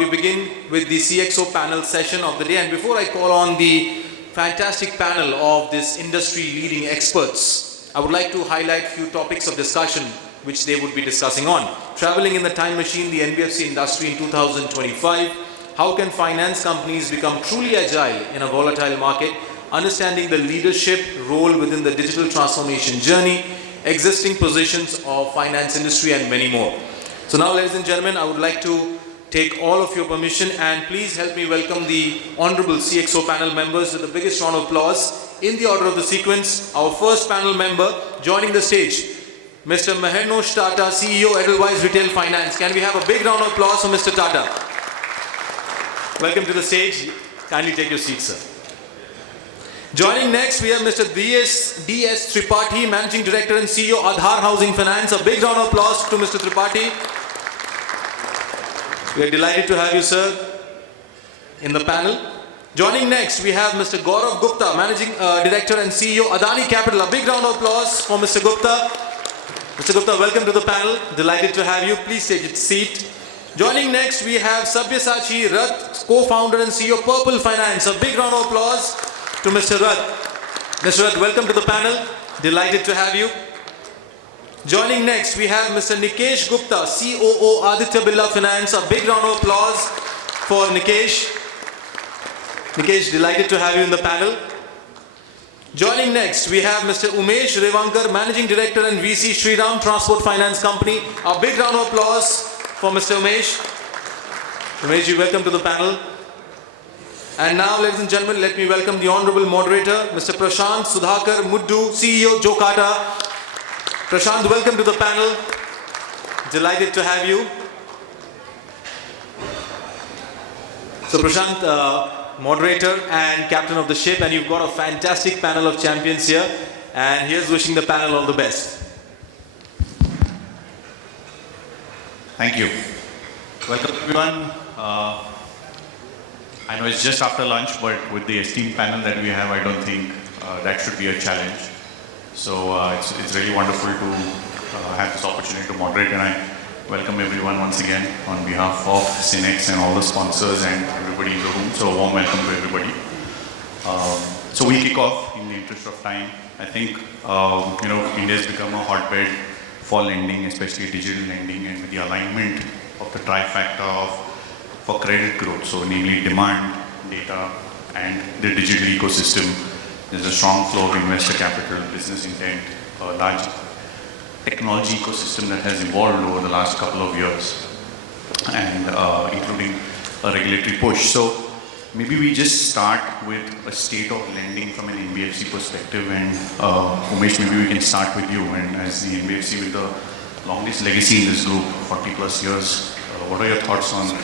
we begin with the CXO panel session of the day. And before I call on the fantastic panel of this industry leading experts, I would like to highlight a few topics of discussion which they would be discussing on. Traveling in the time machine, the NBFC industry in 2025. How can finance companies become truly agile in a volatile market? Understanding the leadership role within the digital transformation journey, existing positions of finance industry, and many more. So now, ladies and gentlemen, I would like to take all of your permission and please help me welcome the honorable CXO panel members with the biggest round of applause in the order of the sequence. Our first panel member joining the stage, Mr. Mehernosh Tata, CEO, Edelweiss Retail Finance. Can we have a big round of applause for Mr. Tata? Welcome to the stage. Kindly take your seat, sir. Joining next, we have Mr. DS Tripathi, Managing Director and CEO, Aadhar Housing Finance. A big round of applause to Mr. Tripathi. We are delighted to have you, sir, in the panel. Joining next, we have Mr. Gaurav Gupta, Managing Director and CEO, Adani Capital. A big round of applause for Mr. Gupta. Mr. Gupta, welcome to the panel. Delighted to have you. Please take your seat. Joining next, we have SABYASACHI, RATH, co-founder and CEO, Purple Finance. A big round of applause to Mr. RATH. Mr. RATH, welcome to the panel. Delighted to have you. Joining next, we have Mr. Nikesh Gupta, COO, Aditya Birla Finance. A big round of applause for Nikesh. Nikesh, delighted to have you in the panel. Joining next, we have Mr. Umesh Revankar, Managing Director and VC, Shriram Transport Finance Company. A big round of applause for Mr. Umesh. Umesh, you welcome to the panel. And now, ladies and gentlemen, let me welcome the honorable moderator, Mr. Prashant Sudhakar Muddu, CEO, Jocata. Prashant, welcome to the panel. Delighted to have you. So Prashant, moderator and captain of the ship, and you've got a fantastic panel of champions here. And here's wishing the panel all the best. Thank you. Welcome everyone. I know it's just after lunch, but with the esteemed panel that we have, I don't think that should be a challenge. So it's really wonderful to have this opportunity to moderate, and I welcome everyone once again on behalf of Synnex and all the sponsors and everybody in the room. So a warm welcome to everybody. So we kick off in the interest of time. I think India has become a hotbed for lending, especially digital lending, and with the alignment of the trifecta for credit growth, so namely demand, data, and the digital ecosystem. There's a strong flow of investor capital, business intent, a large technology ecosystem that has evolved over the last couple of years, and including a regulatory push. So maybe we just start with a state of lending from an NBFC perspective, and Umesh, maybe we can start with you. And as the NBFC with the longest legacy in this group, 40 plus years, what are your thoughts on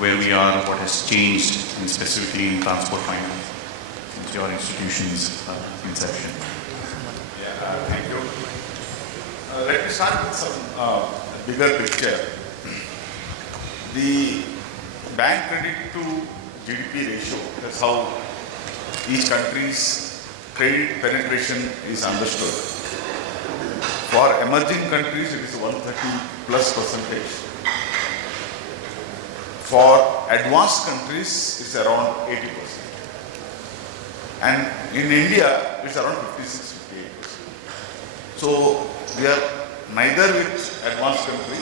where we are, what has changed, and specifically in transport finance since your institution's inception? Yeah, thank you. Let me start with some bigger picture. The bank credit to GDP ratio, that's how each country's credit penetration is understood. For emerging countries, it is 130+%. For advanced countries, it's around 80%. And in India, it's around 56-58%. So we are neither with advanced country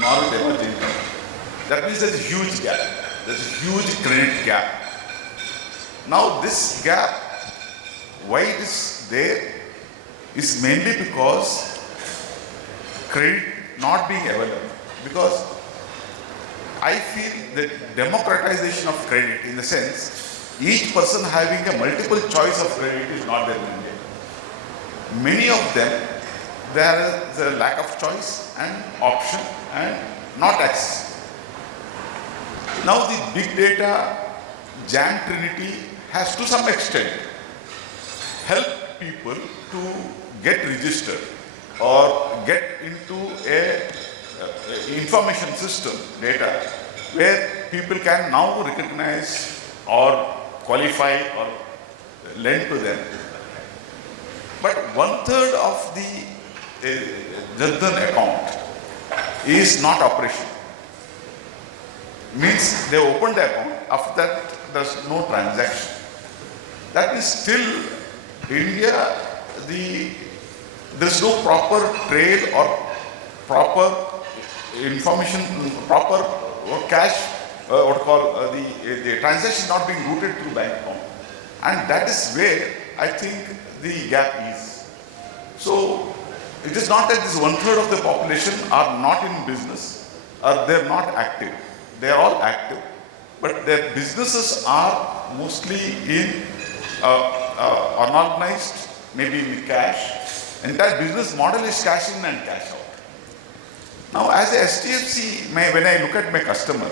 nor with emerging country. That means there's a huge gap. There's a huge credit gap. Now this gap, why it is there, is mainly because credit not being available. Because I feel that democratization of credit, in the sense, each person having a multiple choice of credit is not there in India. Many of them, there is a lack of choice and option and not access. Now the big data jam trinity has to some extent helped people to get registered or get into a information system data where people can now recognize or qualify or lend to them. But 1/3 of the Jan Dhan account is not operational. means they opened the account, after that there's no transaction. That is still India, there's no proper trade or proper information, proper cash, the transaction not being routed through bank account. And that is where I think the gap is. So it is not that this 1/3 of the population are not in business or they're not active. They are all active, but their businesses are mostly in unorganized, maybe in cash. Entire business model is cash in and cash out. Now, as a STFC, when I look at my customer,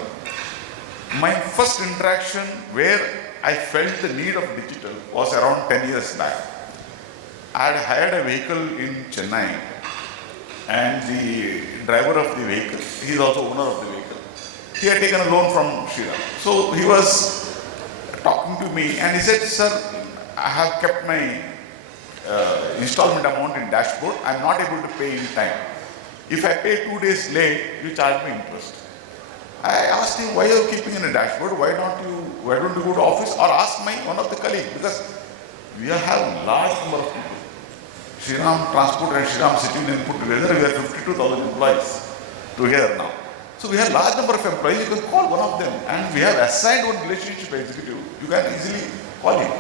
my first interaction where I felt the need of digital was around 10 years back. I had hired a vehicle in Chennai, and the driver of the vehicle, he is also owner of the vehicle, he had taken a loan from Shriram. So he was talking to me and he said, "Sir, I have kept my installment amount in dashboard. I am not able to pay in time. If I pay 2 days late, you charge me interest." I asked him, "Why are you keeping in a dashboard? Why don't you go to office or ask one of the colleagues?" Because we have large number of people. Shriram Transport and Shriram City and put together, we have 52,000 employees together now. So we have large number of employees. You can call one of them, and we have assigned one relationship executive. You can easily call him.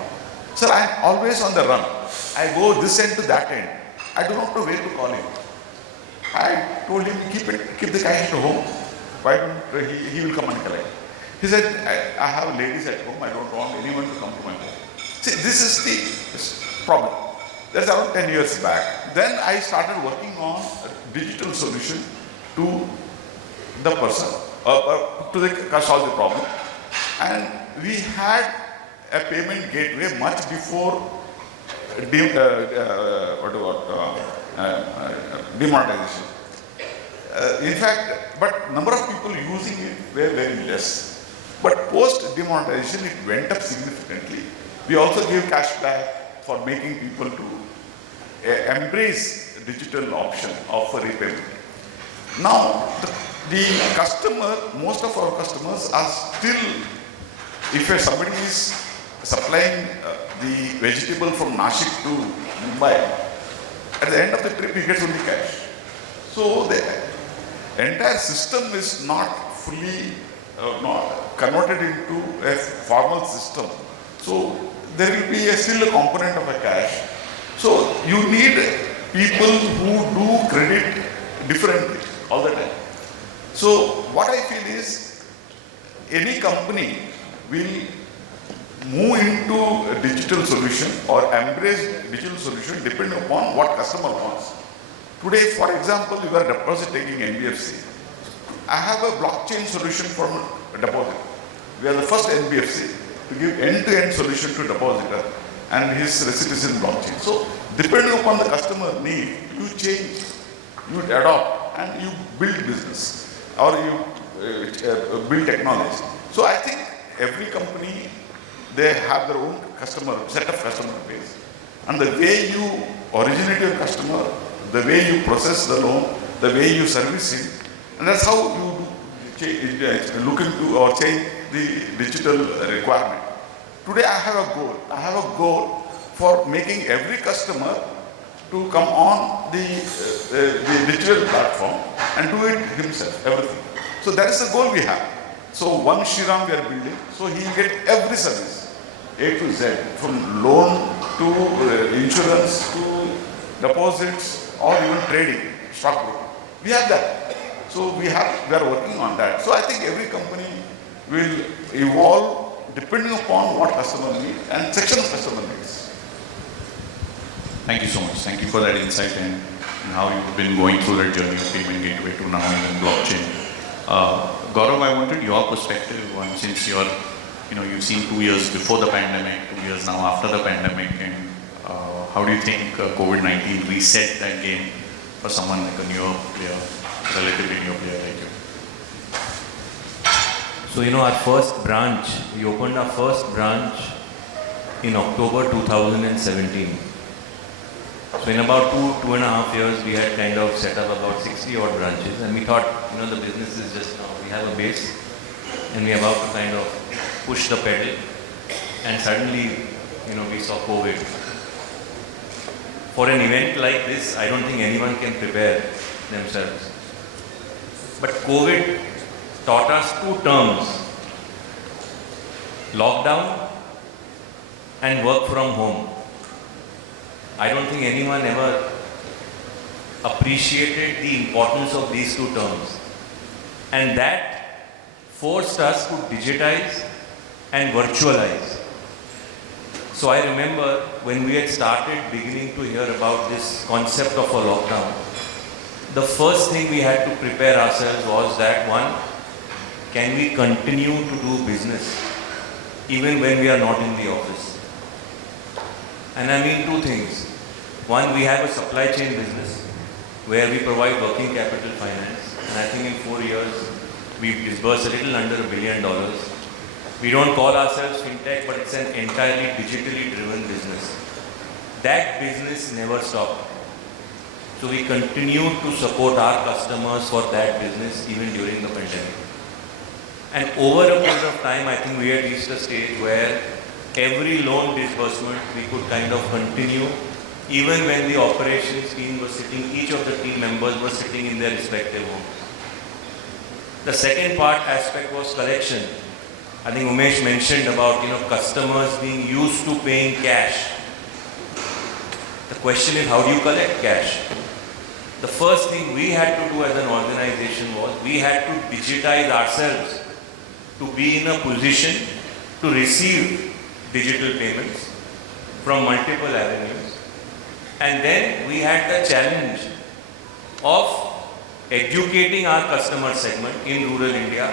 "Sir, I am always on the run. I go this end to that end. I do not know where to call him." I told him, keep the cash at home. Why don't he will come and collect? He said, I have ladies at home. I don't want anyone to come to my home." See, this is the problem. That's around 10 years back. Then I started working on a digital solution to the person, to solve the problem. And we had a payment gateway much before demonetization. In fact, but number of people using it were very less. But post demonetization, it went up significantly. We also gave cash back for making people to embrace digital option of repayment. Now, the customer, most of our customers are still, if somebody is supplying the vegetable from Nashik to Mumbai, at the end of the trip he gets only cash. So the entire system is not fully not converted into a formal system. So there will be still a component of a cash. So you need people who do credit differently all the time. So what I feel is any company will move into a digital solution or embrace digital solution depending upon what customer wants. Today, for example, you are deposit taking NBFC. I have a blockchain solution for deposit. We are the first NBFC to give end-to-end solution to depositor, and his receipt is in blockchain. So depending upon the customer need, you change, you adopt, and you build business or you build technology. So I think every company, they have their own set of customer base. And the way you originate your customer, the way you process the loan, the way you service him, and that's how you look into or change the digital requirement. Today I have a goal. I have a goal for making every customer to come on the digital platform and do it himself, everything. So that is the goal we have. So one Shriram we are building, so he will get every service, A to Z, from loan to insurance to deposits or even trading, stock broking. We have that. So we are working on that. So I think every company will evolve depending upon what customer needs and section of customer needs. Thank you so much. Thank you for that insight and how you've been going through that journey of payment gateway to now even blockchain. Gaurav, I wanted your perspective on, since you've seen 2 years before the pandemic, 2 years now after the pandemic, and how do you think COVID-19 reset that game for someone like a newer player, relatively newer player like you? So, our first branch, we opened our first branch in October 2017. So in about 2.5 years, we had kind of set up about 60 odd branches, and we thought, the business is just now, we have a base, and we're about to kind of push the pedal, and suddenly, we saw COVID. For an event like this, I don't think anyone can prepare themselves. But COVID taught us two terms: lockdown and work from home. I don't think anyone ever appreciated the importance of these two terms. And that forced us to digitize and virtualize. So I remember when we had started beginning to hear about this concept of a lockdown, the first thing we had to prepare ourselves was that, one, can we continue to do business even when we are not in the office? And I mean two things. One, we have a supply chain business where we provide working capital finance, and I think in 4 years we've disbursed a little under $1 billion. We don't call ourselves fintech, but it's an entirely digitally driven business. That business never stopped. So we continue to support our customers for that business even during the pandemic. And over a period of time, I think we had reached a stage where every loan disbursement we could kind of continue even when the operations team was sitting, each of the team members were sitting in their respective homes. The second aspect was collection. I think Umesh mentioned about, customers being used to paying cash. The question is, how do you collect cash? The first thing we had to do as an organization was, we had to digitize ourselves to be in a position to receive digital payments from multiple avenues. And then we had the challenge of educating our customer segment in rural India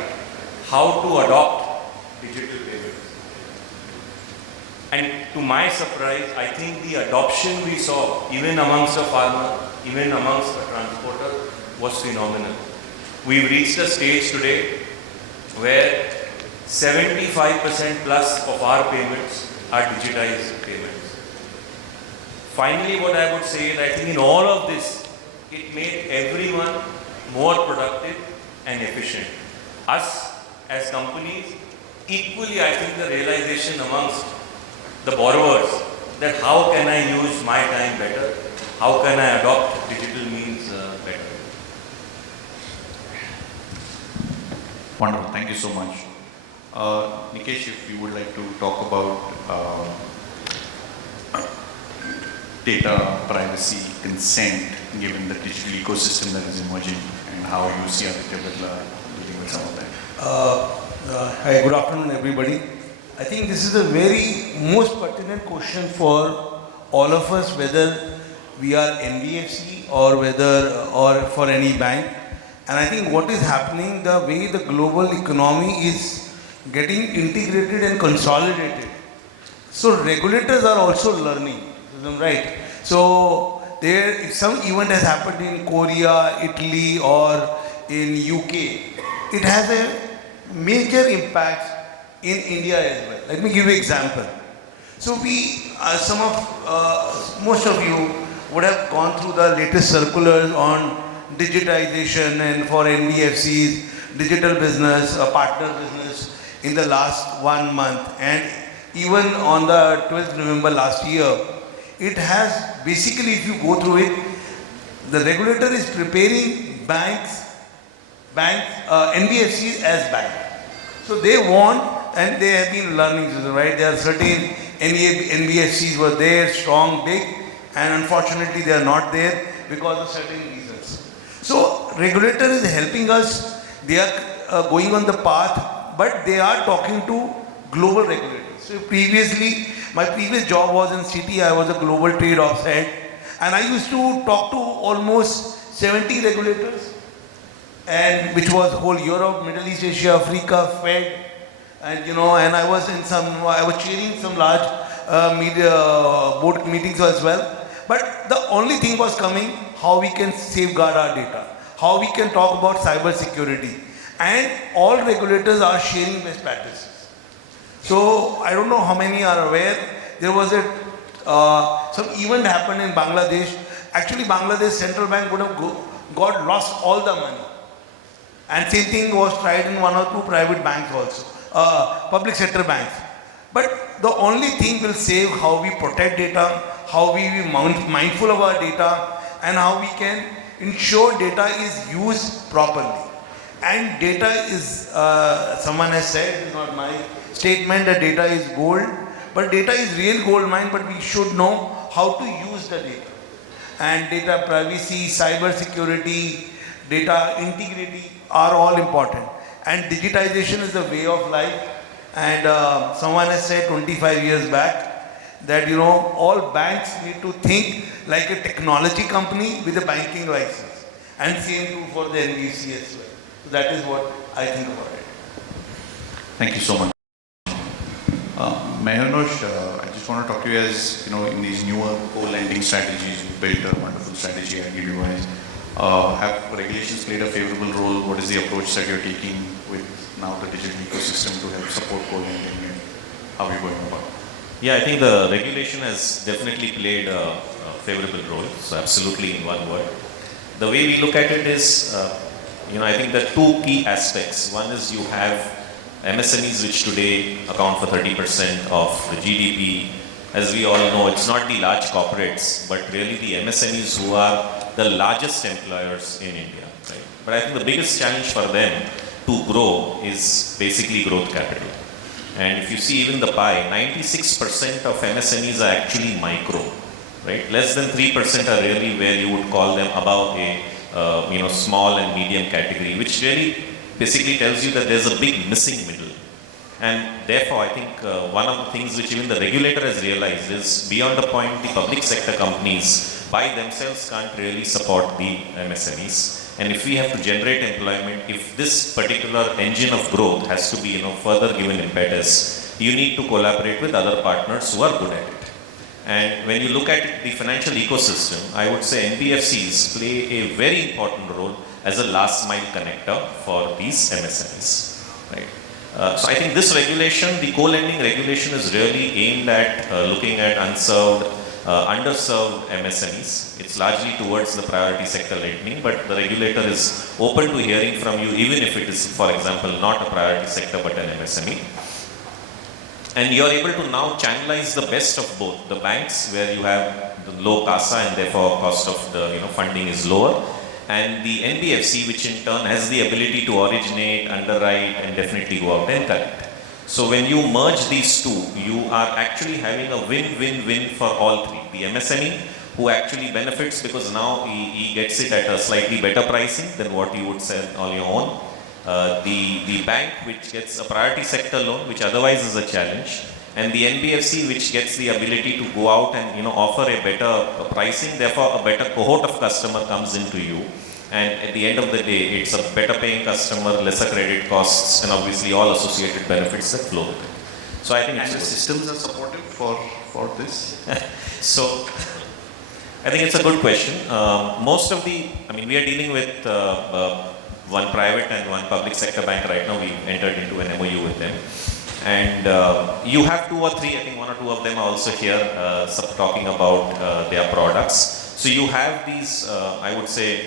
how to adopt digital payments. And to my surprise, I think the adoption we saw, even amongst the farmer, even amongst the transporter, was phenomenal. We've reached a stage today where 75% plus of our payments are digitized payments. Finally, what I would say is, I think in all of this, it made everyone more productive and efficient. Us as companies, equally I think the realization amongst the borrowers that how can I use my time better, how can I adopt digital means better. Wonderful, thank you so much. Nikesh, if you would like to talk about data privacy consent given the digital ecosystem that is emerging and how you see Aditya Birla dealing with some of that. Hi, good afternoon everybody. I think this is a very most pertinent question for all of us, whether we are NBFC or for any bank. And I think what is happening, the way the global economy is getting integrated and consolidated. So regulators are also learning, right? So if some event has happened in Korea, Italy or in UK, it has a major impact in India as well. Let me give you an example. So most of you would have gone through the latest circulars on digitization and for NBFCs, digital business, partner business in the last 1 month. And even on the 12th November last year, it has basically, if you go through it, the regulator is preparing NBFCs as banks. So they want, and they have been learning, right? There are certain NBFCs were there, strong, big, and unfortunately they are not there because of certain reasons. So regulator is helping us. They are going on the path, but they are talking to global regulators. So previously, my previous job was in City. I was a global trade ops head, and I used to talk to almost 70 regulators, and which was whole Europe, Middle East, Asia, Africa, Fed, and and I was chairing some large media board meetings as well. But the only thing was coming, how we can safeguard our data, how we can talk about cyber security, and all regulators are sharing best practices. So I don't know how many are aware. There was some event happened in Bangladesh. Actually, Bangladesh Central Bank would have lost all the money. And same thing was tried in one or two private banks also, public sector banks. But the only thing will save how we protect data, how we be mindful of our data, and how we can ensure data is used properly. And data is, someone has said, it's not my statement, that data is gold, but data is real gold mine, but we should know how to use the data. And data privacy, cyber security, data integrity are all important. And digitization is the way of life. And someone has said 25 years back that, you know, all banks need to think like a technology company with a banking license. And same true for the NBFC as well. So that is what I think about it. Thank you so much. Mehernosh, I just want to talk to you as, you know, in these newer co-lending strategies, you built a wonderful strategy at Edelweiss. Have regulations played a favorable role? What is the approach that you're taking with now the digital ecosystem to help support co-lending, and how are you going about it? Yeah, I think the regulation has definitely played a favorable role. So absolutely, in one word. The way we look at it is, I think there are two key aspects. One is you have MSMEs, which today account for 30% of the GDP. As we all know, it's not the large corporates, but really the MSMEs who are the largest employers in India. Right? But I think the biggest challenge for them to grow is basically growth capital. And if you see even the pie, 96% of MSMEs are actually micro. Right? Less than 3% are really where you would call them above a small and medium category, which really basically tells you that there's a big missing middle. And therefore, I think one of the things which even the regulator has realized is, beyond the point, the public sector companies by themselves can't really support the MSMEs. And if we have to generate employment, if this particular engine of growth has to be further given impetus, you need to collaborate with other partners who are good at it. And when you look at the financial ecosystem, I would say NBFCs play a very important role as a last mile connector for these MSMEs. Right? So I think this regulation, the co-lending regulation, is really aimed at looking at unserved, underserved MSMEs. It's largely towards the priority sector lending, but the regulator is open to hearing from you, even if it is, for example, not a priority sector but an MSME. And you're able to now channelize the best of both. The banks, where you have the low CASA and therefore cost of the funding is lower, and the NBFC, which in turn has the ability to originate, underwrite, and definitely go out and collect. So when you merge these two, you are actually having a win-win-win for all three. The MSME, who actually benefits because now he gets it at a slightly better pricing than what you would sell on your own. The bank, which gets a priority sector loan, which otherwise is a challenge, and the NBFC, which gets the ability to go out and offer a better pricing, therefore a better cohort of customer comes into you. And at the end of the day, it's a better paying customer, lesser credit costs, and obviously all associated benefits that flow with it. So I think the systems are supportive for this? So I think it's a good question. Most of we are dealing with one private and one public sector bank right now. We entered into an MOU with them. And you have two or three, I think one or two of them are also here talking about their products. So you have these, I would say,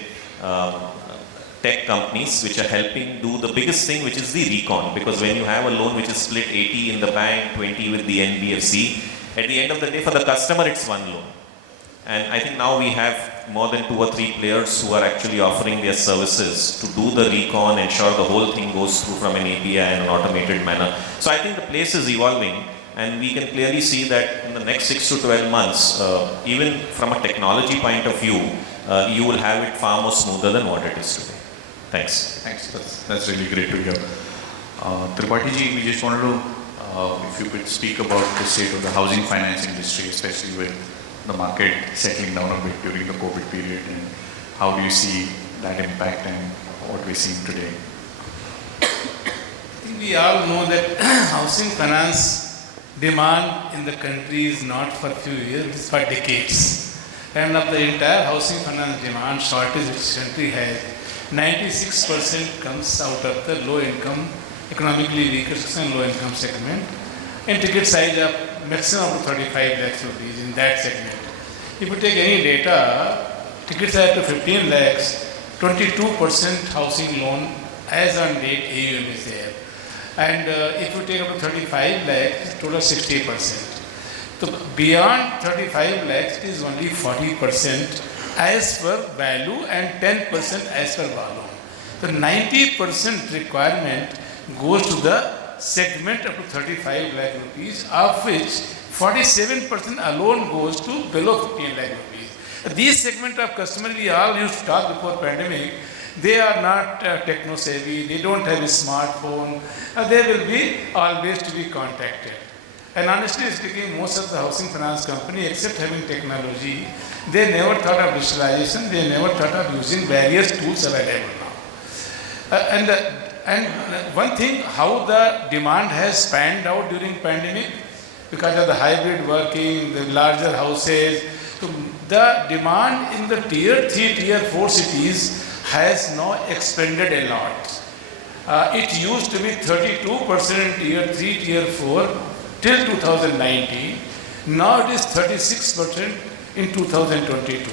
tech companies which are helping do the biggest thing, which is the recon. Because when you have a loan which is split 80 in the bank, 20 with the NBFC, at the end of the day for the customer it's one loan. And I think now we have more than 2 or 3 players who are actually offering their services to do the recon, ensure the whole thing goes through from an API in an automated manner. So I think the place is evolving, and we can clearly see that in the next 6 to 12 months, even from a technology point of view, you will have it far more smoother than what it is today. Thanks. Thanks. That's really great to hear. Tripathi ji, we just wanted to, if you could speak about the state of the housing finance industry, especially with the market settling down a bit during the COVID period, and how do you see that impact and what we're seeing today? I think we all know that housing finance demand in the country is not for a few years, it's for decades. And of the entire housing finance demand shortage which the country has, 96% comes out of the low income, economically weaker and low income segment, and ticket size of maximum of 35 lakhs rupees in that segment. If you take any data, ticket size to 15 lakhs, 22% housing loan as on date AUM is there. And if you take up to 35 lakhs, total 60%. So beyond 35 lakhs is only 40% as per value and 10% as per volume. The 90% requirement goes to the segment up to 35 lakh rupees, of which 47% alone goes to below 15 lakh rupees. These segment of customers we all used to talk before pandemic, they are not techno savvy, they don't have a smartphone, they will be always to be contacted. And honestly speaking, most of the housing finance company, except having technology, they never thought of digitalization, they never thought of using various tools available now. And one thing, how the demand has panned out during pandemic, because of the hybrid working, the larger houses, so the demand in the tier 3, tier 4 cities has now expanded a lot. It used to be 32% in tier 3, tier 4 till 2019. Now it is 36% in 2022.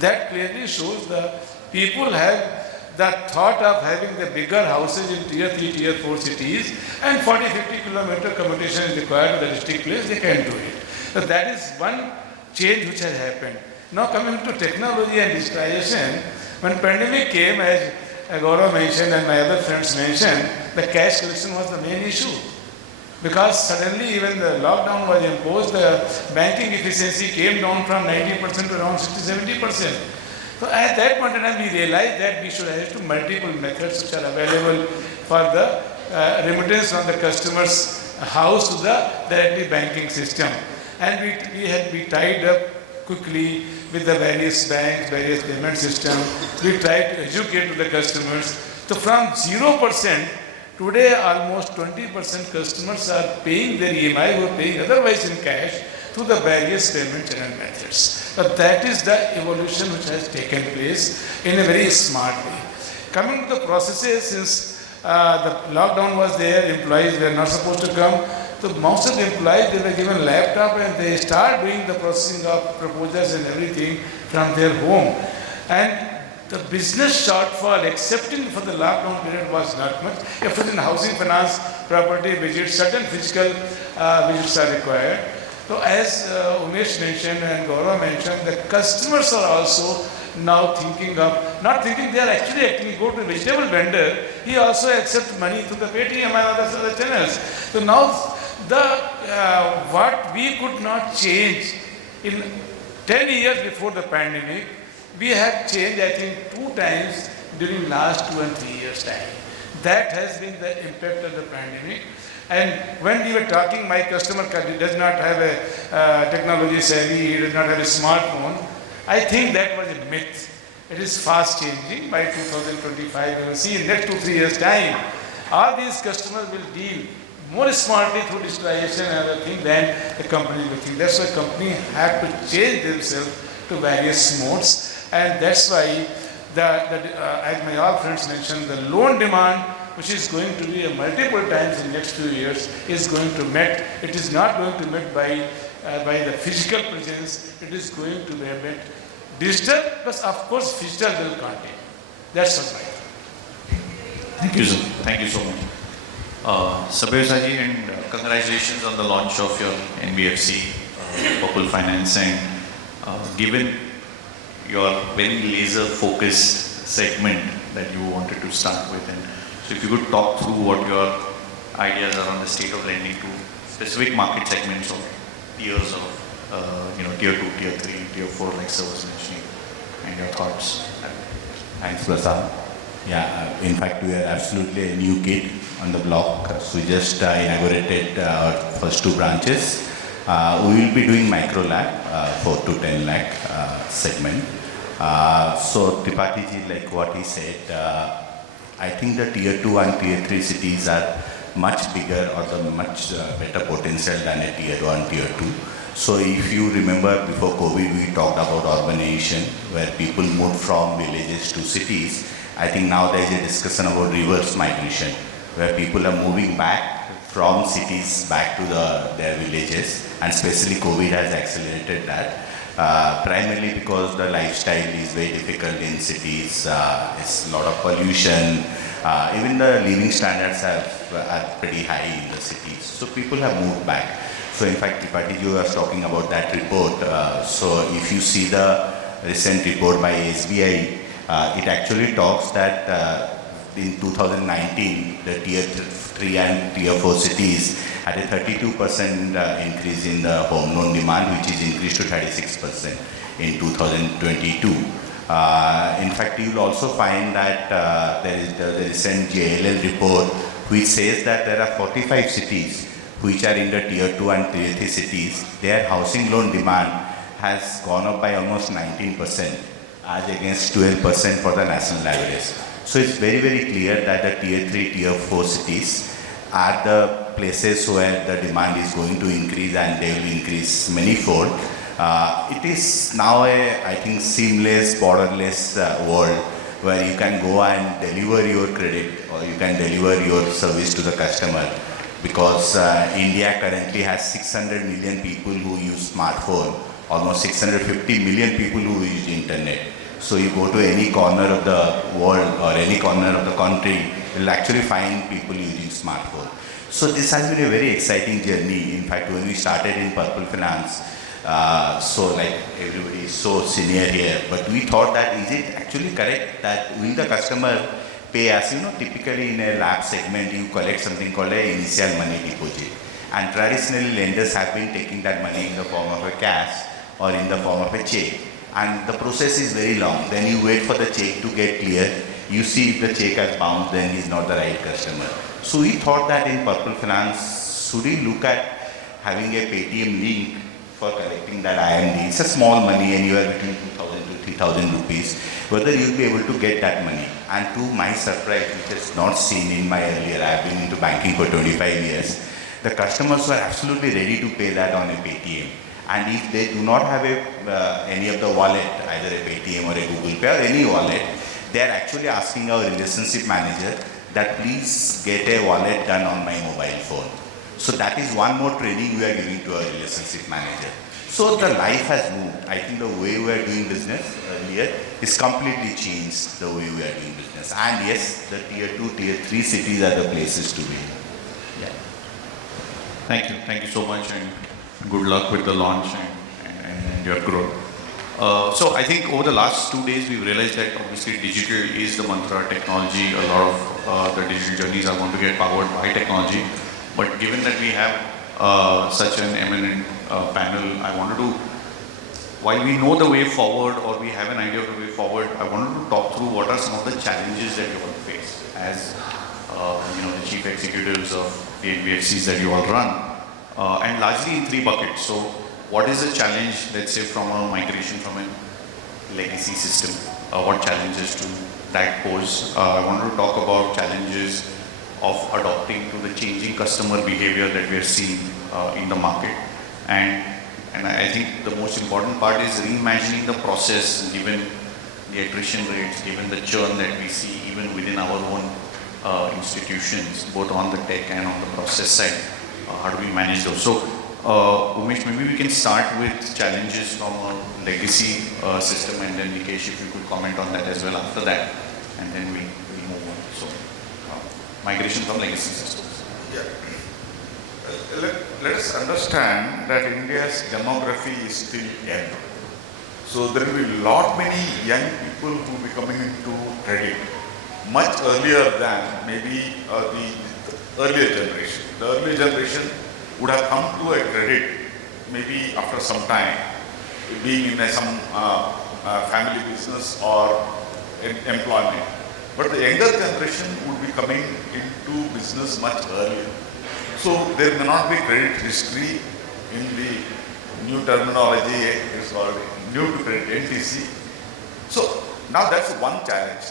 That clearly shows the people have the thought of having the bigger houses in tier 3, tier 4 cities, and 40-50 kilometer commutation is required to the district place, they can do it. So that is one change which has happened. Now coming to technology and digitalization, when pandemic came, as Gaurav mentioned and my other friends mentioned, the cash collection was the main issue. Because suddenly even the lockdown was imposed, the banking efficiency came down from 90% to around 60-70%. So at that point in time, we realized that we should have to multiple methods which are available for the remittance on the customer's house to the directly banking system. And we tied up quickly with the various banks, various payment systems. We tried to educate to the customers. So from 0%, today almost 20% customers are paying their EMI who are paying otherwise in cash through the various payment channel methods. But that is the evolution which has taken place in a very smart way. Coming to the processes, since the lockdown was there, employees were not supposed to come. So most of the employees, they were given laptop and they start doing the processing of proposals and everything from their home. And the business shortfall, excepting for the lockdown period, was not much. If it's in housing finance, property visits, certain physical visits are required. So as Umesh mentioned and Gaurav mentioned, the customers are also now thinking of, not thinking, they are actually acting, go to a vegetable vendor, he also accepts money through the Paytm and other channels. So now what we could not change in 10 years before the pandemic, we have changed, I think, 2 times during last 2 and 3 years' time. That has been the impact of the pandemic. And when we were talking, my customer does not have a technology savvy, he does not have a smartphone. I think that was a myth. It is fast changing. By 2025, we will see in next 2-3 years' time, all these customers will deal more smartly through digitalization and other things than the company will think. That's why company have to change themselves to various modes. And that's why, as my all friends mentioned, the loan demand, which is going to be multiple times in next few years, is going to met. It is not going to met by the physical presence. It is going to be met digital, but of course physical will continue. That's what I think. Thank you, sir. Thank you so much. SABYASACHI, and congratulations on the launch of your NBFC Purple Finance, and given your very laser focused segment that you wanted to start with, and so if you could talk through what your ideas are on the state of lending to specific market segments or tiers of tier 2, tier 3, tier 4, like sir was mentioning, and your thoughts. Thanks, Prashant. Yeah, in fact, we are absolutely a new kid on the block. So we just inaugurated our first 2 branches. We will be doing micro lab, 4 to 10 lakh segment. So Tripathi ji, like what he said, I think the tier 2 and tier 3 cities are much bigger or the much better potential than a tier 1, tier 2. So if you remember before COVID, we talked about urbanization, where people moved from villages to cities. I think now there is a discussion about reverse migration, where people are moving back from cities back to their villages, and especially COVID has accelerated that. Primarily because the lifestyle is very difficult in cities. It's a lot of pollution, Even the living standards are pretty high in the cities. So people have moved back. So in fact, Tripathi was talking about that report. So if you see the recent report by SBI, it actually talks that in 2019, the tier 3 and tier 4 cities had a 32% increase in the home loan demand, which is increased to 36% in 2022. In fact, you will also find that there is the recent JLL report which says that there are 45 cities which are in the tier 2 and tier 3 cities. Their housing loan demand has gone up by almost 19% as against 12% for the national average. So it's very, very clear that the tier 3, tier 4 cities are the places where the demand is going to increase, and they will increase manyfold. It is now a, I think, seamless, borderless world where you can go and deliver your credit or you can deliver your service to the customer, because India currently has 600 million people who use smartphone, almost 650 million people who use internet. So you go to any corner of the world or any corner of the country, you'll actually find people using smartphone. So this has been a very exciting journey. In fact, when we started in Purple Finance, so like everybody is so senior here, but we thought that is it actually correct that will the customer pay as, you know, typically in a LAP segment you collect something called a initial money deposit, and traditionally lenders have been taking that money in the form of a cash or in the form of a check, and the process is very long. Then you wait for the check to get clear, you see if the check has bounced, then he's not the right customer. So we thought that in Purple Finance, should we look at having a Paytm link for collecting that IMD? It's a small money, anywhere between 2,000 to 3,000 rupees, whether you'll be able to get that money. And to my surprise, which is not seen in my earlier, I've been into banking for 25 years, the customers were absolutely ready to pay that on a Paytm. And if they do not have any of the wallet, either a Paytm or a Google Pay or any wallet, they are actually asking our relationship manager that please get a wallet done on my mobile phone. So that is one more training we are giving to our relationship manager. So the life has moved. I think the way we are doing business earlier is completely changed the way we are doing business. And yes, the tier 2, tier 3 cities are the places to be. Yeah. Thank you so much, and good luck with the launch and your growth. So I think over the last 2 days we've realized that obviously digital is the mantra, technology, a lot of the digital journeys are going to get powered by technology. But given that we have such an eminent panel, I wanted to, while we know the way forward or we have an idea of the way forward, I wanted to talk through what are some of the challenges that you all face as the chief executives of the NBFCs that you all run, and largely in 3 buckets. So what is the challenge, let's say, from a migration from a legacy system? What challenges do that pose? I wanted to talk about challenges of adopting to the changing customer behavior that we are seeing in the market. And I think the most important part is reimagining the process, given the attrition rates, given the churn that we see even within our own institutions, both on the tech and on the process side. How do we manage those? So, Umesh, maybe we can start with challenges from a legacy system, and then Nikesh, if you could comment on that as well after that, and then we move on. So, migration from legacy systems. Yeah. Let us understand that India's demography is still young. So there will be many young people who will be coming into credit much earlier than maybe the earlier generation. The earlier generation would have come to a credit maybe after some time, being in some family business or employment. But the younger generation would be coming into business much earlier. So there may not be credit history in the new terminology, it's called new to credit, NTC. So now that's one challenge.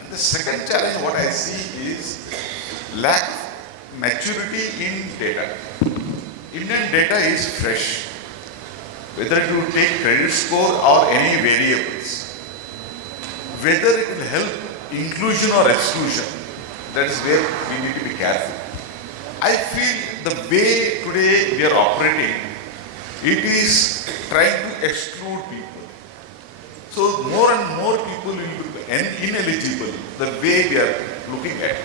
And the second challenge what I see is lack of maturity in data. Indian data is fresh. Whether it will take credit score or any variables, whether it will help inclusion or exclusion, that is where we need to be careful. I feel the way today we are operating, it is trying to exclude people. So more and more people will be ineligible the way we are looking at.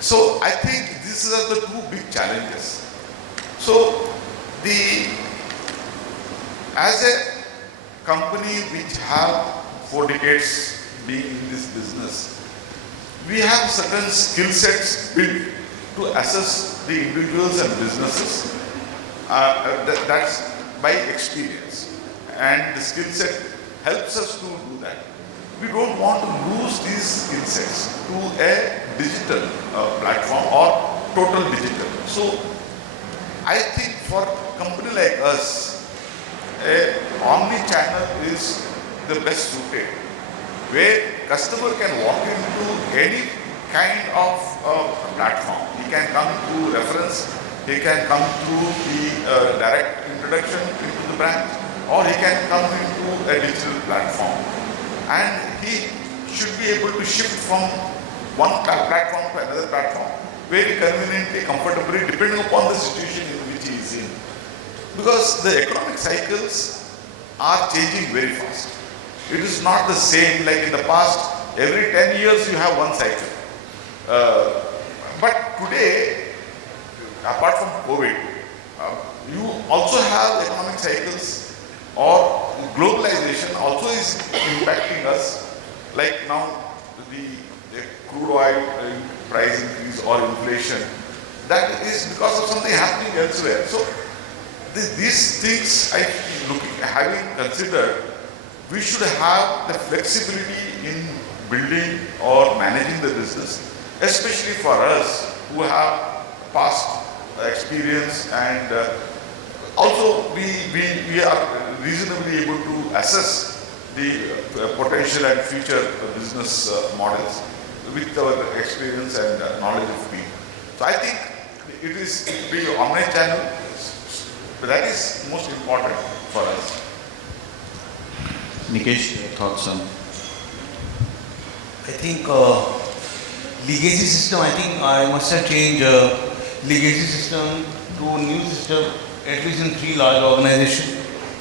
So I think these are the two big challenges. So as a company which have 4 decades being in this business, we have certain skill sets built to assess the individuals and businesses. That's by experience, and the skill set helps us to do that. We don't want to lose these skill sets to a digital platform or total digital. So I think for a company like us, a omni-channel is the best suited, where customer can walk into any kind of platform. He can come through reference, he can come through the direct introduction into the brand, or he can come into a digital platform. And he should be able to shift from one platform to another platform very conveniently, comfortably, depending upon the situation in which he is in. Because the economic cycles are changing very fast. It is not the same like in the past. Every 10 years you have one cycle. But today, apart from COVID, you also have economic cycles, or globalization also is impacting us. Like now, the crude oil price increase or inflation, that is because of something happening elsewhere. So these things, having considered, we should have the flexibility in building or managing the business, especially for us who have past experience, and also we are reasonably able to assess the potential and future business models with our experience and knowledge of people. So I think it will be omni-channel, but that is most important for us. Nikesh, thoughts on? I think legacy system, I think I must have changed legacy system to a new system, at least in 3 large organizations.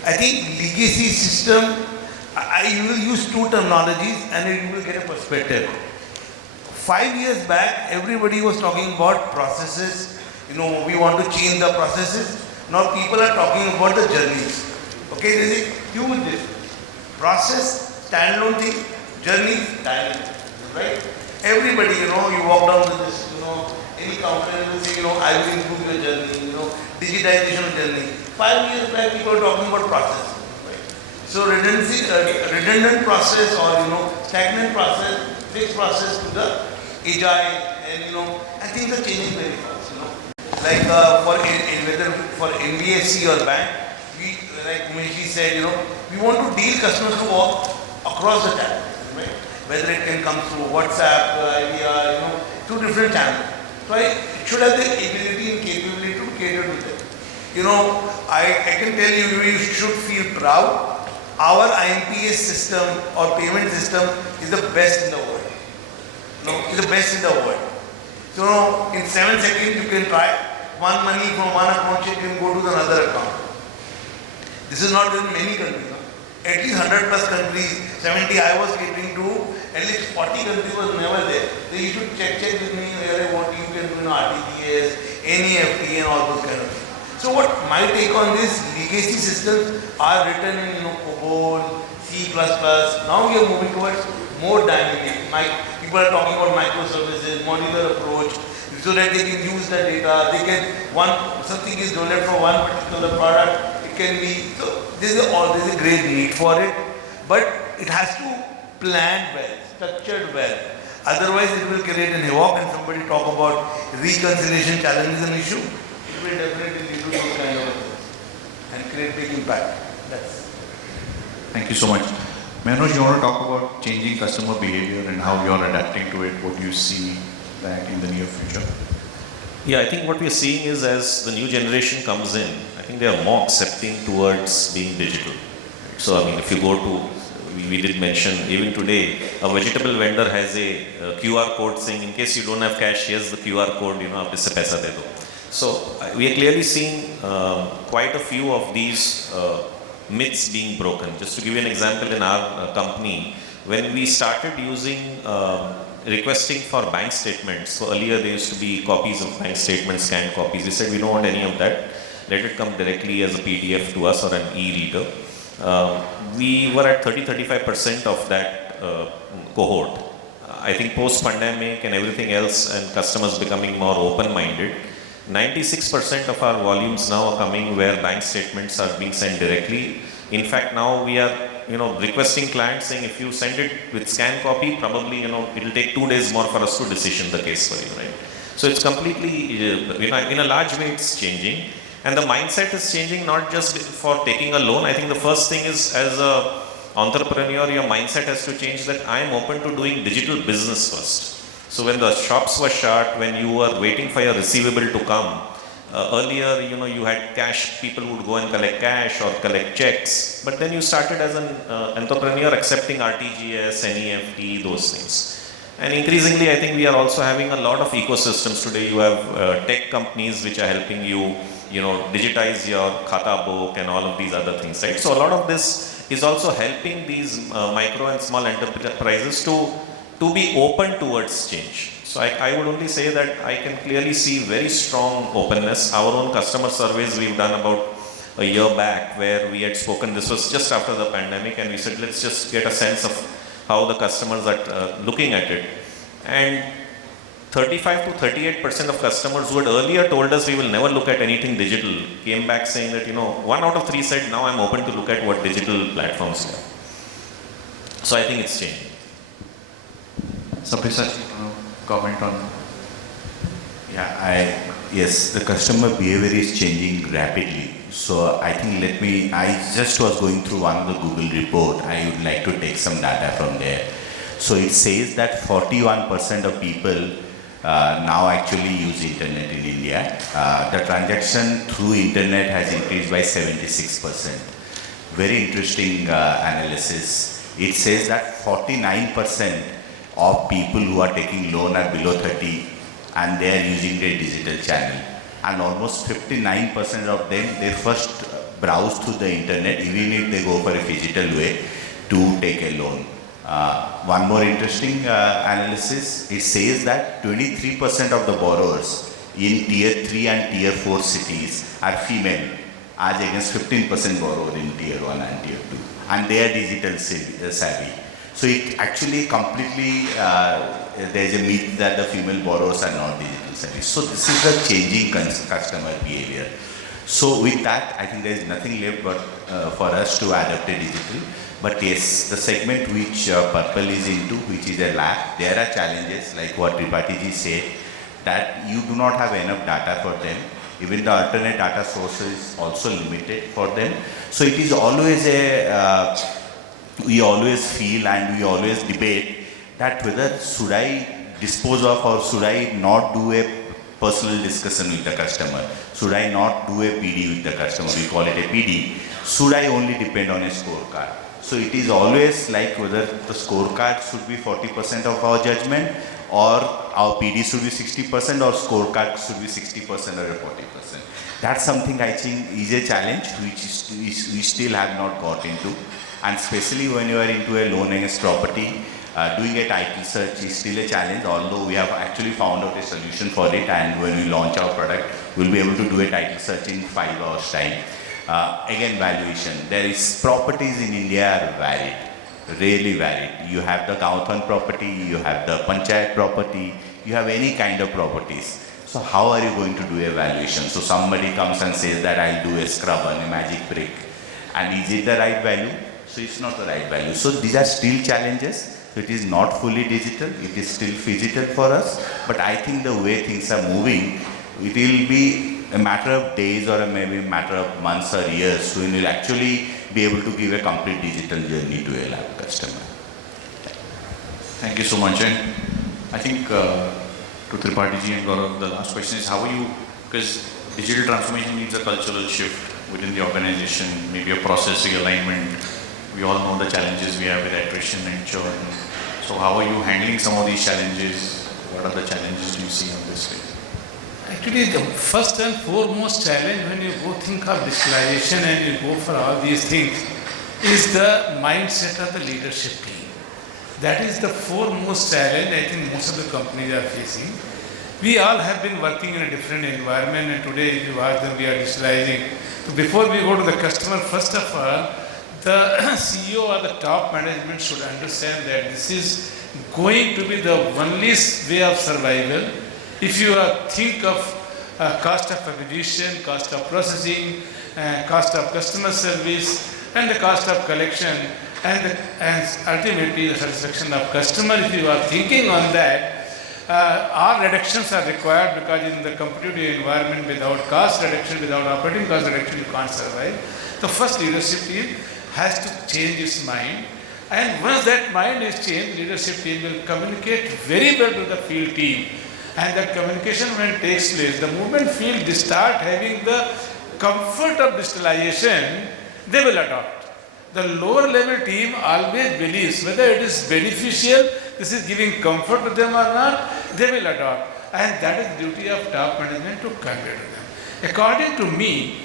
I think legacy system, I will use 2 terminologies and you will get a perspective. 5 years back, everybody was talking about processes. We want to change the processes. Now people are talking about the journeys. Okay, there is a huge difference. Process, standalone thing, journey, standalone, right? Everybody, you walk down to this, any company will say, I will improve your journey, digitization of journey. 5 years back, people were talking about process, right? So redundant process or, stagnant process, fixed process to the agile, and things are changing very fast, Like whether for NBFC or bank, like Umesh said, we want to deal customers to walk across the channel, right? Whether it can come through WhatsApp, IVR, through different channels. So it should have the ability and capability to cater to them. I can tell you should feel proud. Our IMPS system or payment system is the best in the world. It's the best in the world. So in 7 seconds you can try one money from one account, you can go to another account. This is not in many countries. At least 100 plus countries, 70 I was catering to, at least 40 countries was never there. They used to check with me what you can do in RTGS, NEFT and all those kind of things. So what my take on this, legacy systems are written in COBOL, C++. Now we are moving towards more dynamic. People are talking about microservices, modular approach, so that they can use the data. They can, something is developed for one particular product. Can be, so there's a great need for it, but it has to plan well, structured well. Otherwise it will create an havoc, and somebody talk about reconciliation challenges and issue, it will definitely lead to those kind of things and create big impact. Thank you so much. Mehernosh, you want to talk about changing customer behavior and how you are adapting to it? What do you see that in the near future? Yeah, I think what we are seeing is as the new generation comes in, I think they are more accepting towards being digital. So, if you go to, we did mention, even today, a vegetable vendor has a QR code saying, in case you don't have cash, here's the QR code, aap isse paisa de do. So, we are clearly seeing quite a few of these myths being broken. Just to give you an example, in our company, when we started using requesting for bank statements. So earlier there used to be copies of bank statements, scanned copies. We said we don't want any of that. Let it come directly as a PDF to us or an e-reader. We were at 30-35% of that cohort. I think post-pandemic and everything else and customers becoming more open-minded, 96% of our volumes now are coming where bank statements are being sent directly. In fact, now we are requesting clients saying if you send it with scan copy, probably it will take 2 days more for us to decision the case for you, right? So it's completely, in a large way it's changing. And the mindset is changing not just for taking a loan. I think the first thing is as a entrepreneur, your mindset has to change that I am open to doing digital business first. So when the shops were shut, when you were waiting for your receivable to come, earlier, you had cash, people would go and collect cash or collect checks. But then you started as an entrepreneur accepting RTGS, NEFT, those things. And increasingly, I think we are also having a lot of ecosystems today. You have tech companies which are helping you, digitize your Khata book and all of these other things, right? So a lot of this is also helping these micro and small enterprises to be open towards change. So I would only say that I can clearly see very strong openness. Our own customer surveys we've done about a year back where we had spoken, this was just after the pandemic, and we said let's just get a sense of how the customers are looking at it. And 35 to 38% of customers who had earlier told us we will never look at anything digital came back saying that 1 out of 3 said now I'm open to look at what digital platforms are. So I think it's changing. SABYASACHI, comment on? Yeah, yes, the customer behavior is changing rapidly. So I think I just was going through one of the Google report. I would like to take some data from there. So it says that 41% of people now actually use internet in India. The transaction through internet has increased by 76%. Very interesting analysis. It says that 49% of people who are taking loan are below 30 and they are using their digital channel. And almost 59% of them, they first browse through the internet, even if they go for a digital way to take a loan. One more interesting analysis, it says that 23% of the borrowers in tier 3 and tier 4 cities are female, as against 15% borrower in tier 1 and tier 2. And they are digital savvy. So it actually completely, there is a myth that the female borrowers are not digital savvy. So this is the changing customer behavior. So with that, I think there is nothing left but for us to adapt a digital. But yes, the segment which Purple is into, which is a lab, there are challenges like what Tripathi ji said, that you do not have enough data for them. Even the alternate data source is also limited for them. So it is always we always feel and we always debate that whether should I dispose of or should I not do a personal discussion with the customer? Should I not do a PD with the customer? We call it a PD. Should I only depend on a scorecard? So it is always like whether the scorecard should be 40% of our judgment or our PD should be 60% or scorecard should be 60% or 40%. That's something I think is a challenge which we still have not got into. And especially when you are into a loan against property, doing a title search is still a challenge, although we have actually found out a solution for it, and when we launch our product, we'll be able to do a title search in 5 hours time. Again, valuation. There is properties in India are varied, really varied. You have the Gauthan property, you have the Panchayat property, you have any kind of properties. So how are you going to do a valuation? So somebody comes and says that I'll do a scrub on a magic brick. And is it the right value? So it's not the right value. So these are still challenges. It is not fully digital. It is still physical for us. But I think the way things are moving, it will be a matter of days or maybe a matter of months or years when we'll actually be able to give a complete digital journey to a lab customer. Thank you so much. And I think to Tripathi ji and Gaurav, the last question is how are you, because digital transformation needs a cultural shift within the organization, maybe a process realignment. We all know the challenges we have with attrition and churn. So how are you handling some of these challenges? What are the challenges do you see on this space? Actually, the first and foremost challenge when you go think of digitalization and you go for all these things is the mindset of the leadership team. That is the foremost challenge I think most of the companies are facing. We all have been working in a different environment, and today if you ask them, we are digitalizing. So before we go to the customer, first of all, the CEO or the top management should understand that this is going to be the only way of survival. If you think of cost of acquisition, cost of processing, cost of customer service, and the cost of collection, and ultimately the satisfaction of customer, if you are thinking on that, all reductions are required, because in the competitive environment, without cost reduction, without operating cost reduction, you can't survive. The first leadership team has to change its mind, and once that mind is changed, leadership team will communicate very well to the field team, and that communication when takes place, the moment field start having the comfort of digitalization, they will adopt. The lower level team always believes whether it is beneficial, this is giving comfort to them or not, they will adopt. And that is the duty of top management to convey to them. According to me,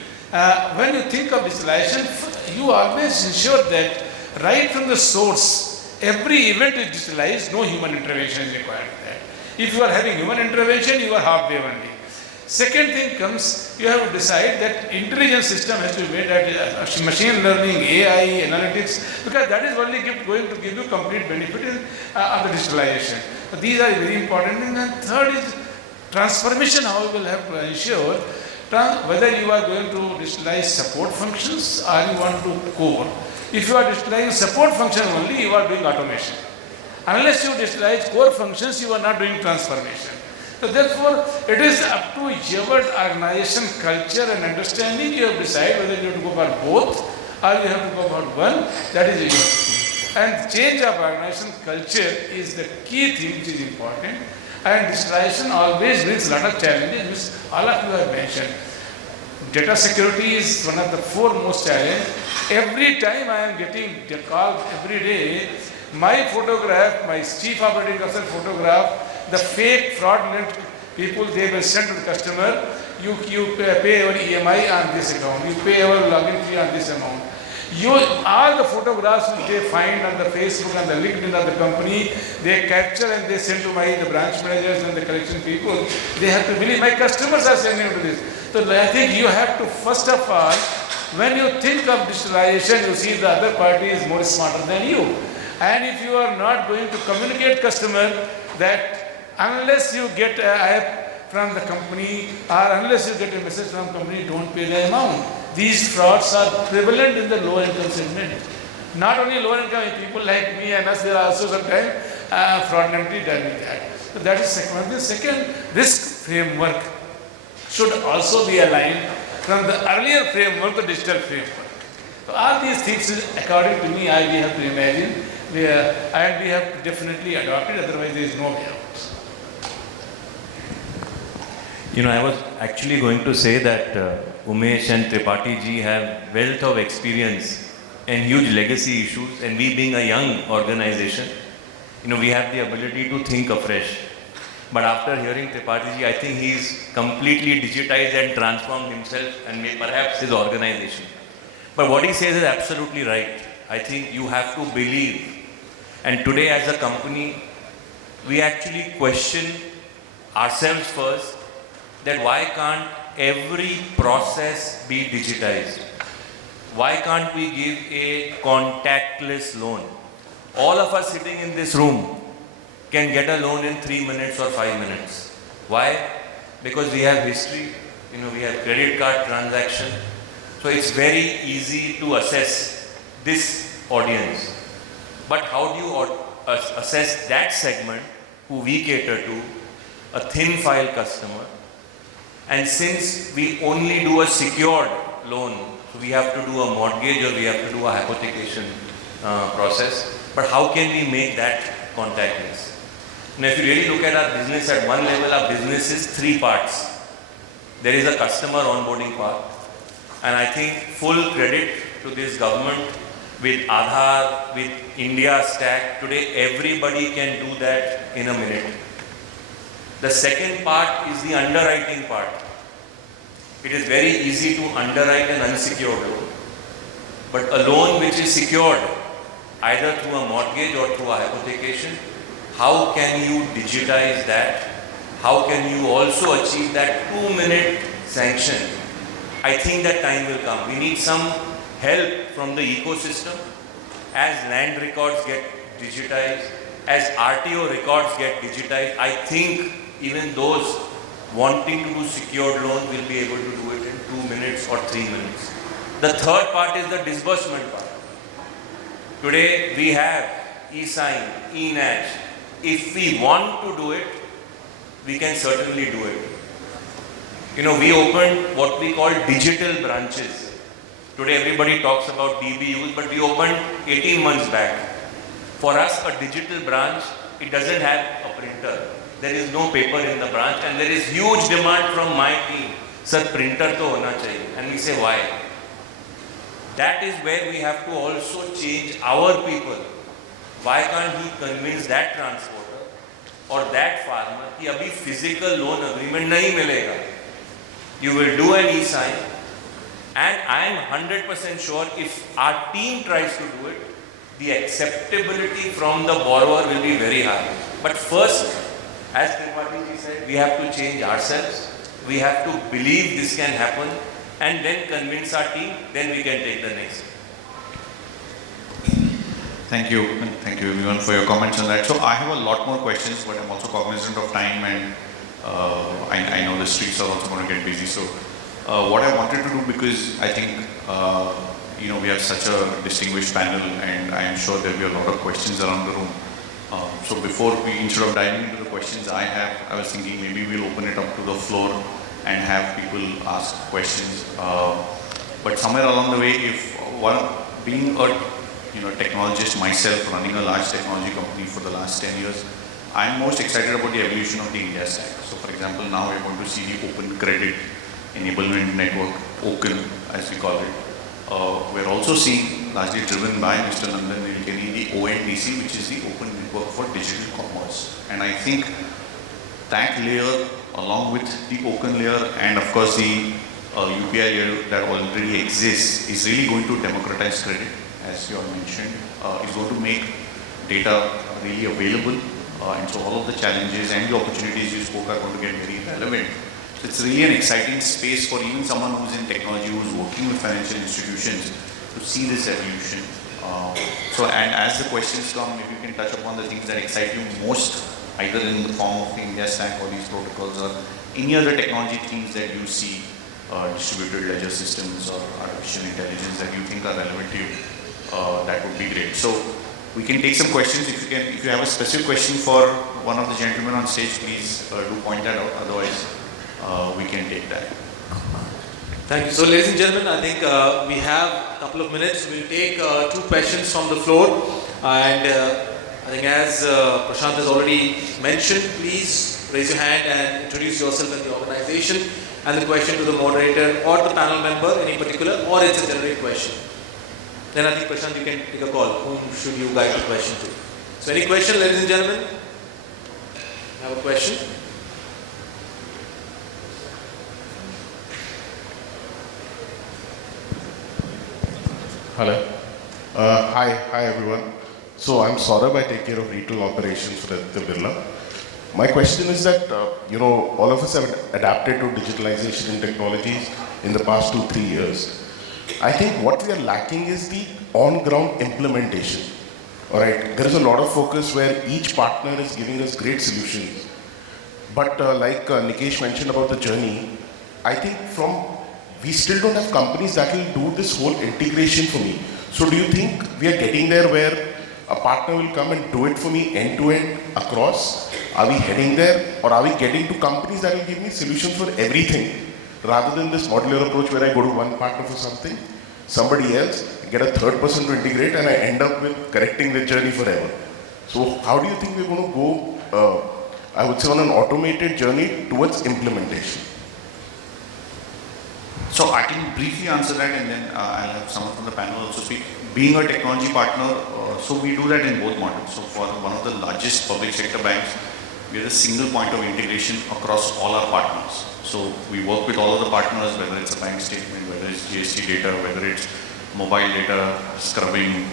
when you think of digitalization, you always ensure that right from the source, every event is digitalized, no human intervention is required for that. If you are having human intervention, you are halfway only. Second thing comes, you have to decide that intelligence system has to be made at machine learning, AI, analytics, because that is only going to give you complete benefit of the digitalization. So these are very important. And third is transformation, how you will have to ensure whether you are going to digitalize support functions or you want to core. If you are digitalizing support function only, you are doing automation. Unless you digitalize core functions, you are not doing transformation. So therefore, it is up to your organization culture and understanding. You have to decide whether you have to go for both or you have to go for one. That is your thing. And change of organization culture is the key thing which is important. And digitalization always brings a lot of challenges, which all of you have mentioned. Data security is one of the foremost challenges. Every time I am getting a call every day, my photograph, my chief operating officer photograph, the fake fraudulent people, they will send to the customer, you pay your EMI on this account, you pay your login fee on this amount. All the photographs which they find on the Facebook and the LinkedIn of the company, they capture and they send to the branch managers and the collection people. They have to believe, my customers are sending to this. So I think you have to, first of all, when you think of digitalization, you see the other party is more smarter than you. And if you are not going to communicate customer that unless you get an app from the company or unless you get a message from company, don't pay the amount. These frauds are prevalent in the low income segment. Not only low income, people like me and us, there are also sometimes fraudulently done with that. So that is second. The second, risk framework should also be aligned from the earlier framework to digital framework. So all these things, according to me, we have to imagine, and we have to definitely adopt it, otherwise there is no way out. I was actually going to say that Umesh and Tripathi ji have wealth of experience and huge legacy issues, and we being a young organization, we have the ability to think afresh. But after hearing Tripathi ji, I think he's completely digitized and transformed himself and perhaps his organization. But what he says is absolutely right. I think you have to believe. And today as a company, we actually question ourselves first, that why can't every process be digitized? Why can't we give a contactless loan? All of us sitting in this room can get a loan in 3 minutes or 5 minutes. Why? Because we have history, we have credit card transaction. So it's very easy to assess this audience. But how do you assess that segment who we cater to, a thin file customer? And since we only do a secured loan, so we have to do a mortgage or we have to do a hypothecation process. But how can we make that contactless? Now, if you really look at our business at one level, our business is 3 parts. There is a customer onboarding part. And I think full credit to this government with Aadhar, with India Stack. Today, everybody can do that in a minute. The second part is the underwriting part. It is very easy to underwrite an unsecured loan. But a loan which is secured, either through a mortgage or through a hypothecation. How can you digitize that? How can you also achieve that 2-minute sanction? I think that time will come. We need some help from the ecosystem as land records get digitized, as RTO records get digitized. I think even those wanting to do secured loan will be able to do it in 2 minutes or 3 minutes. The third part is the disbursement part. Today we have e-sign, e-NACH. If we want to do it, we can certainly do it. You know, we opened what we call digital branches. Today everybody talks about DBUs, but we opened 18 months back. For us, a digital branch, it doesn't have a printer. There is no paper in the branch, and there is huge demand from my team. Sir, printer to hona chahiye. And we say, why? That is where we have to also change our people. Why can't he convince that transporter or that farmer कि अभी physical loan agreement नहीं मिलेगा? You will do an e-sign, and I am 100% sure if our team tries to do it, the acceptability from the borrower will be very high. But first, as Tripathi said, we have to change ourselves. We have to believe this can happen, and then convince our team. Then we can take the next step. Thank you, and thank you everyone for your comments on that. So I have a lot more questions, but I'm also cognizant of time, and I know the streets are also going to get busy. So what I wanted to do, because I think you know, we have such a distinguished panel, and I am sure there will be a lot of questions around the room. So before we, instead of diving into the questions I was thinking maybe we'll open it up to the floor and have people ask questions. But somewhere along the way, if one being a technologist myself, running a large technology company for the last 10 years, I'm most excited about the evolution of the India stack. So for example, now we're going to see the Open Credit Enablement Network, OCEN as we call it. We're also seeing, largely driven by Mr. Nandan Nilekani, the ONDC, which is the Open Network for Digital Commerce. And I think that layer, along with the OCEN layer, and of course the UPI layer that already exists, is really going to democratize credit, as you all mentioned. Is going to make data really available. And so all of the challenges and the opportunities you spoke are going to get very relevant. So it's really an exciting space for even someone who's in technology, who's working with financial institutions, to see this evolution. And as the questions come, maybe you can touch upon the things that excite you most, either in the form of the India stack or these protocols, or any other technology themes that you see, distributed ledger systems or artificial intelligence that you think are relevant to you. That would be great. So we can take some questions. If you have a specific question for one of the gentlemen on stage, please do point that out. Otherwise, we can take that. Thank you. So, ladies and gentlemen, I think we have a couple of minutes. We'll take 2 questions from the floor. And I think as Prashant has already mentioned, please raise your hand and introduce yourself and the organization, and the question to the moderator or the panel member, any particular, or it's a generic question. Then I think, Prashant, you can take a call. Whom should you guide the question to? So any question, ladies and gentlemen? Have a question? Hello. Hi everyone. So I'm Saurabh, I take care of retail operations for the Birla. My question is that, all of us have adapted to digitalization and technologies in the past 2-3 years. I think what we are lacking is the on-ground implementation. All right, there is a lot of focus where each partner is giving us great solutions. But like Nikesh mentioned about the journey, I think we still don't have companies that will do this whole integration for me. So do you think we are getting there where a partner will come and do it for me end-to-end across? Are we heading there, or are we getting to companies that will give me solutions for everything, rather than this modular approach where I go to one partner for something, somebody else, get a third person to integrate, and I end up with correcting the journey forever? So how do you think we're going to go, I would say, on an automated journey towards implementation? So I can briefly answer that, and then I'll have someone from the panel also speak. Being a technology partner, so we do that in both models. So for one of the largest public sector banks, we are a single point of integration across all our partners. So we work with all of the partners, whether it's a bank statement, whether it's GST data, whether it's mobile data, scrubbing,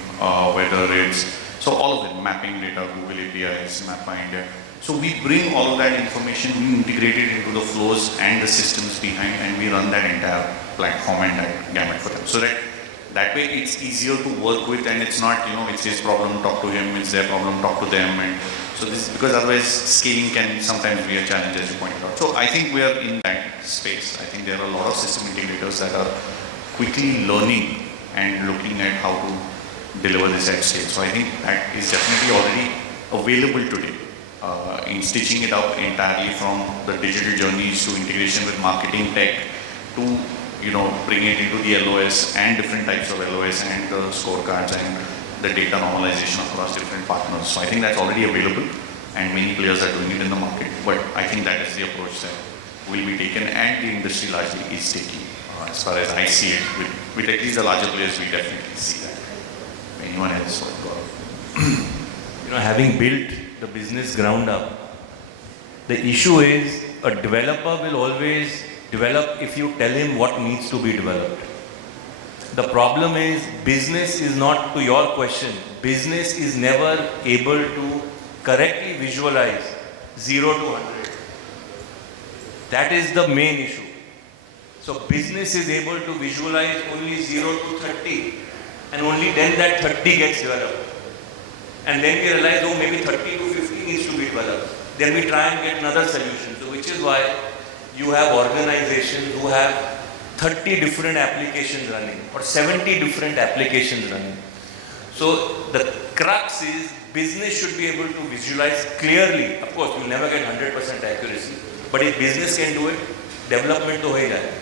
weather rates, so all of it, mapping data, Google APIs, Map by India. So we bring all of that information, we integrate it into the flows and the systems behind, and we run that entire platform and that gamut for them. So that way it's easier to work with, and it's not, it's his problem, talk to him, it's their problem, talk to them. And so this, because otherwise scaling can sometimes be a challenge, as you pointed out. So I think we are in that space. I think there are a lot of system integrators that are quickly learning and looking at how to deliver this at scale. So I think that is definitely already available today. In stitching it up entirely from the digital journeys to integration with marketing tech to bring it into the LOS and different types of LOS and the scorecards and the data normalization across different partners. So I think that's already available and many players are doing it in the market. But I think that is the approach that will be taken and the industry largely is taking. As far as I see it, with at least the larger players, we definitely see that. Anyone else? Having built the business ground up, the issue is a developer will always develop if you tell him what needs to be developed. The problem is business is not, to your question, business is never able to correctly visualize 0 to 100. That is the main issue. So business is able to visualize only 0 to 30, and only then that 30 gets developed. And then we realize, oh, maybe 30 to 50 needs to be developed. Then we try and get another solution. So which is why you have organizations who have 30 different applications running or 70 different applications running. So the crux is business should be able to visualize clearly. Of course, you'll never get 100% accuracy. But if business can do it, development to ho hi jayega.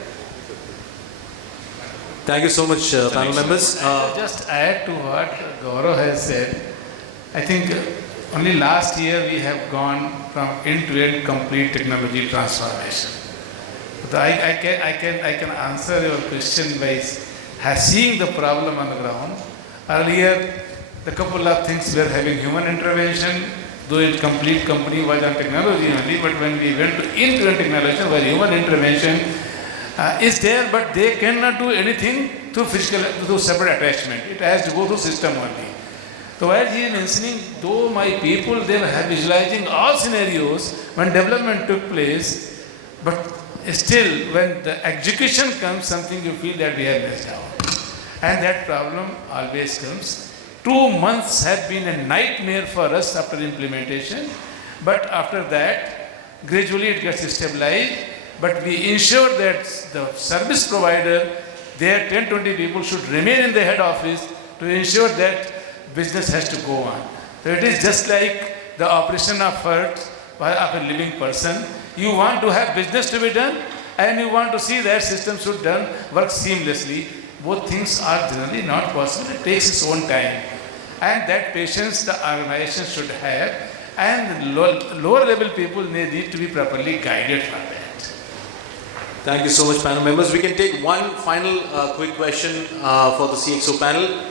Thank you so much, panel members. Just add to what Gaurav has said. I think only last year we have gone from end-to-end complete technology transformation. But I can answer your question by seeing the problem on the ground. Earlier, the couple of things were having human intervention, though in complete company was on technology only, but when we went to end-to-end technology where human intervention is there, but they cannot do anything through through separate attachment. It has to go through system only. So as he is mentioning, though my people, they were visualizing all scenarios when development took place, but still when the execution comes, something you feel that we have messed out. And that problem always comes. 2 months have been a nightmare for us after implementation, but after that, gradually it gets stabilized, but we ensure that the service provider, their 10-20 people should remain in the head office to ensure that business has to go on. So it is just like the operation of heart of a living person. You want to have business to be done and you want to see that system should work seamlessly. Both things are generally not possible. It takes its own time. And that patience the organization should have, and lower level people need to be properly guided for that. Thank you so much, panel members. We can take one final quick question for the CXO panel.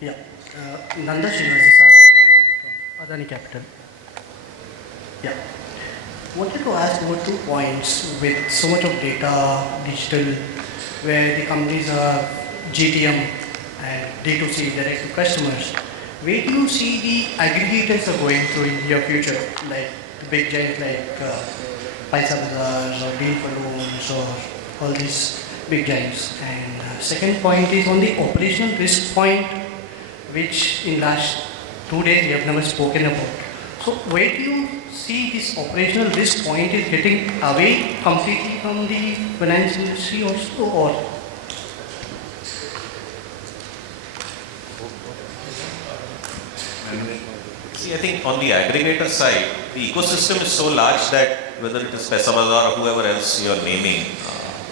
Yeah, Nanda Srinivas from Adani Capital. Yeah, wanted to ask about 2 points with so much of data, digital, where the companies are GTM and D2C, direct to customers. Where do you see the aggregators are going through in your future, like the big giants like SABYASACHI or Deal for Loans or all these big giants? And second point is on the operational risk point, which in last 2 days we have never spoken about. So where do you see this operational risk point is getting away completely from the finance industry also, or? See, I think on the aggregator side, the ecosystem is so large that whether it is Pesabazar or whoever else you are naming,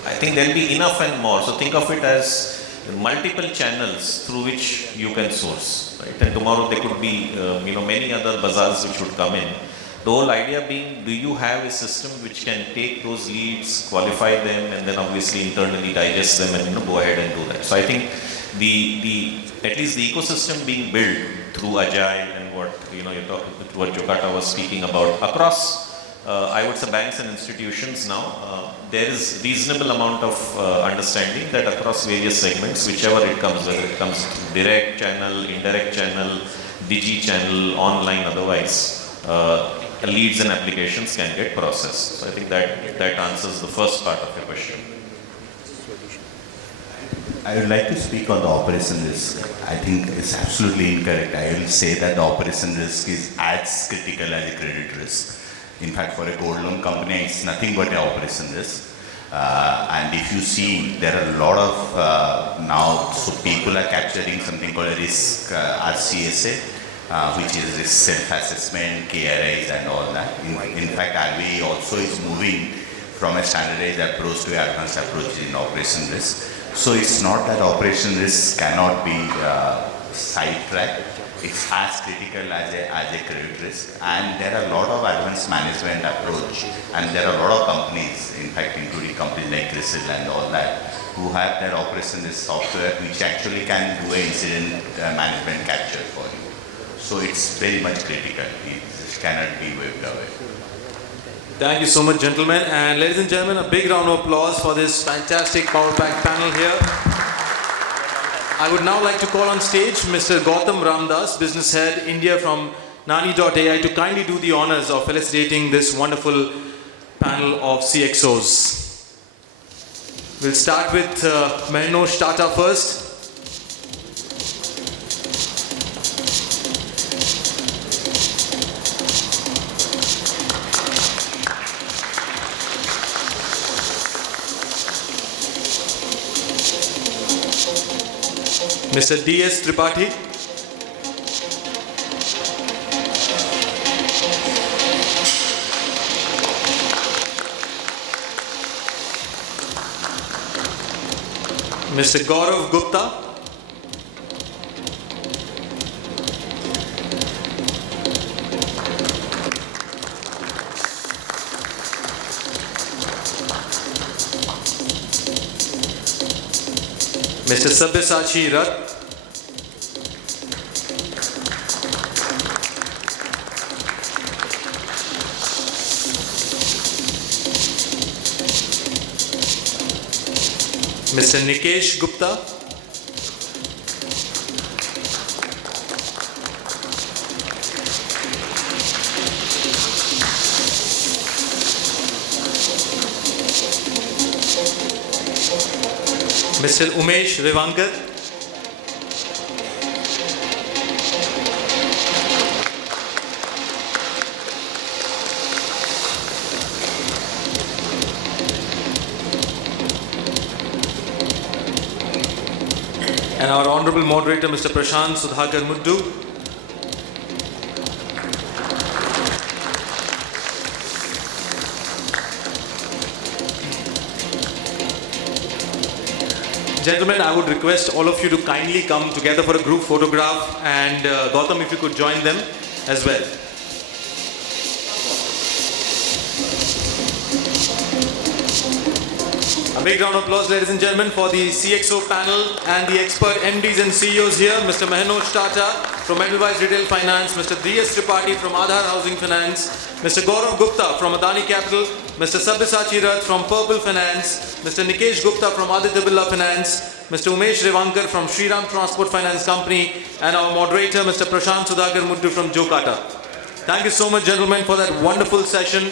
I think there will be enough and more. So think of it as multiple channels through which you can source, right? And tomorrow there could be, many other bazaars which would come in. The whole idea being, do you have a system which can take those leads, qualify them, and then obviously internally digest them and go ahead and do that. So I think at least the ecosystem being built through Agile and what what Jocata was speaking about across, I would say banks and institutions now, there is reasonable amount of understanding that across various segments, whichever it comes, whether it comes through direct channel, indirect channel, digi channel, online, otherwise, leads and applications can get processed. So I think that answers the first part of your question. I would like to speak on the operation risk. I think it's absolutely incorrect. I will say that the operation risk is as critical as a credit risk. In fact, for a gold loan company, it's nothing but an operation risk. And if you see, there are a lot of now, so people are capturing something called a risk RCSA, which is risk self-assessment, KRIs and all that. In fact, RBI also is moving from a standardized approach to an advanced approach in operation risk. So it's not that operation risk cannot be sidetracked. It's as critical as a credit risk. And there are a lot of advanced management approach. And there are a lot of companies, in fact, including companies like CRISIL and all that, who have their operation risk software, which actually can do an incident management capture for you. So it's very much critical. It just cannot be waved away. Thank you so much, gentlemen. And ladies and gentlemen, a big round of applause for this fantastic Power Pack panel here. I would now like to call on stage Mr. Gautam Ramdas, Business Head, India from Nani.ai, to kindly do the honors of felicitating this wonderful panel of CXOs. We'll start with Mehernosh Tata first. Mr. D.S. Tripathi. Mr. Gaurav Gupta. Mr. SABYASACHI RATH. Mr. Nikesh Gupta. Mr. Umesh Revankar. And our honorable moderator, Mr. Prashant Muddu. Gentlemen, I would request all of you to kindly come together for a group photograph, and Gautam, if you could join them as well. A big round of applause, ladies and gentlemen, for the CXO panel and the expert MDs and CEOs here. Mr. Mehernosh Tata from Edelweiss Retail Finance, Mr. D.S. Tripathi from Aadhar Housing Finance, Mr. Gaurav Gupta from Adani Capital, Mr. SABYASACHI RATH from Purple Finance, Mr. Nikesh Gupta from Aditya Birla Finance, Mr. Umesh Revankar from Shriram Transport Finance Company, and our moderator, Mr. Prashant Muddu from Jocata. Thank you so much, gentlemen, for that wonderful session.